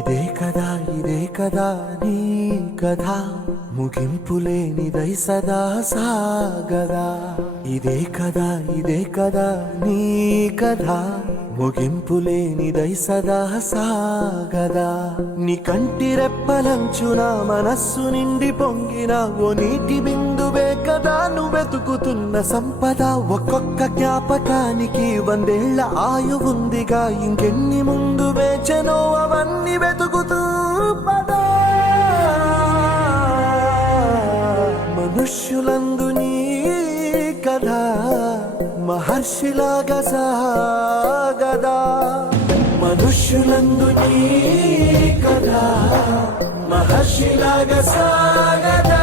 ఇదే కదా నీ కథ ముగింపులేనిదై సదా సాగదా ఇదే కదా నీ కథ ముగింపులేనిదై సదా సాగదా నీ కంటి రెప్పలంచున మనస్సు నిండి పొంగిన ఓ నీటి బిందువే కదా నువ్వెతుకుతున్న సంపద ఒక్కొక్క జ్ఞాపకానికి 100 ఏళ్ల ఆయువుందిగా ఇంకెన్ని ముందు వేచనో అవన్నీ వెతుకుతూ పదా మనుష్యులందు నీ కథ మహర్షిలాగా సాగదా మనుష్యులందు నీ కథ మహర్షిలాగా సాగదా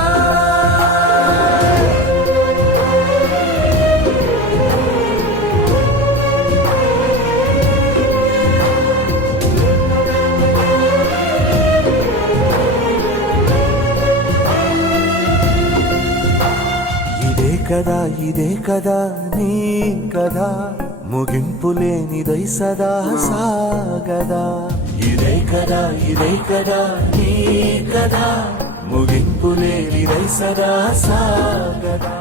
ఇదే కదా నీ కథ ముగింపులేనిదై సదా సాగదా ఇదే కదా నీ కథ ముగింపులేనిదై సదా సాగదా